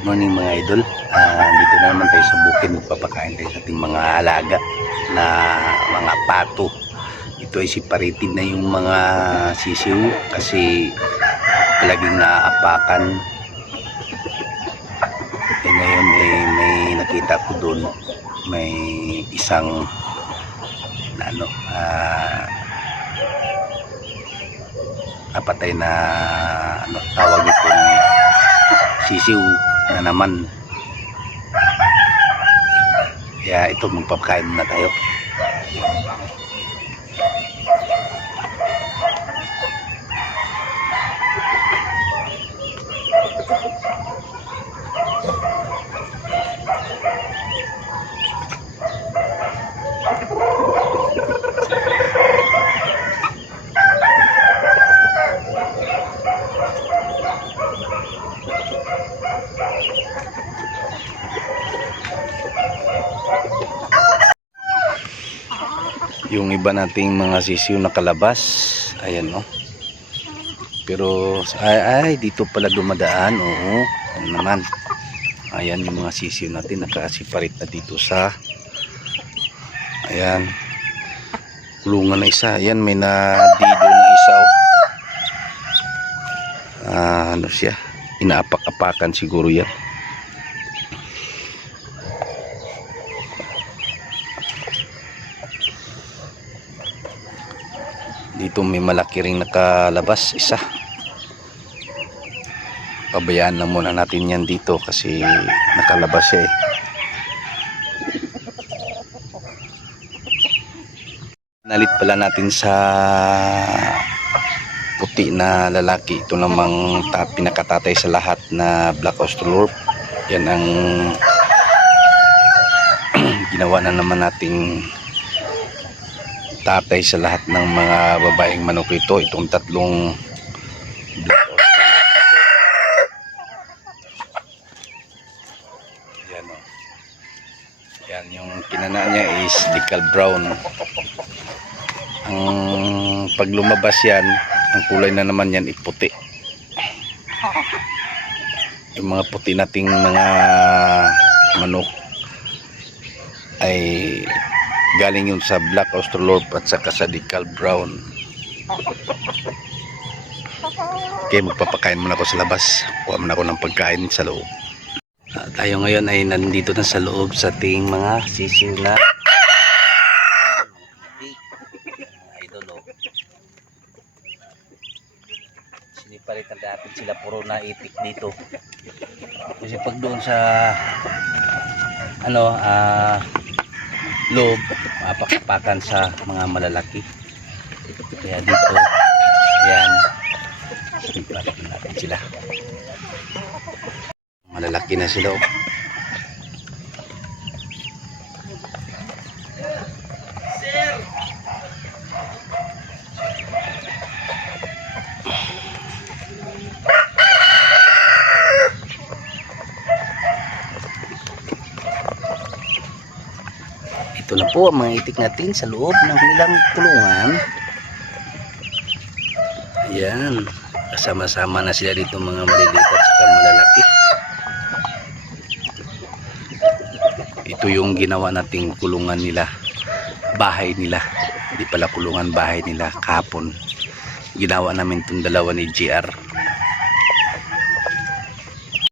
Morning mga idol. Ah, dito na naman tayo sa bukid magpapakain tayo sa ating mga alaga na mga pato. Ito ay separated na yung mga sisiw kasi laging naaapakan. Eh ngayon eh, may nakita ko doon may isang ano ah, napatay na ano tawag itong sisiw na naman. Kaya ito magpapakain na tayo yung iba nating mga sisiw nakalabas ayan no pero ay, ay dito pala dumadaan oo. Ano naman. Ayan yung mga sisiw natin nakasiparit na dito sa ayan. Kulungan na isa ayan may nadido na isa oh. ah, ano siya inaapak-apakan siguro yan. Dito may malaki ring nakalabas isa. Pabayaan lang muna natin yan dito kasi nakalabas siya eh. Nalit pala natin sa puti na lalaki. Ito namang ta pinakatatay sa lahat na black australorp yan ang ginawa na naman nating tatay sa lahat ng mga babaeng manok ito itong tatlong black yan o yan yung kinana niya is decal brown. Ang pag lumabas yan ang kulay na naman yan iputi yung mga puti nating mga manok ay galing yun sa black australorp at saka sa decal brown. Okay magpapakain muna ako sa labas. Kuha muna ako ng pagkain sa loob. Ah, tayo ngayon ay nandito na sa loob sa ating mga sisiw na idol oh. Sinipalitan natin sila. Puro na itik dito. Kasi pag doon sa ano ah loob mapakapakan sa mga malalaki. Kaya dito ayan sinipalitan natin sila. Malalaki na sila oh. Ito na po ang mga itik natin sa loob ng ilang kulungan. Ayan. Kasama-sama na sila dito mga maliliit at saka malalaki. Ito yung ginawa nating kulungan nila. Bahay nila. Hindi pala kulungan bahay nila. Kahapon. Ginawa namin itong dalawa ni GR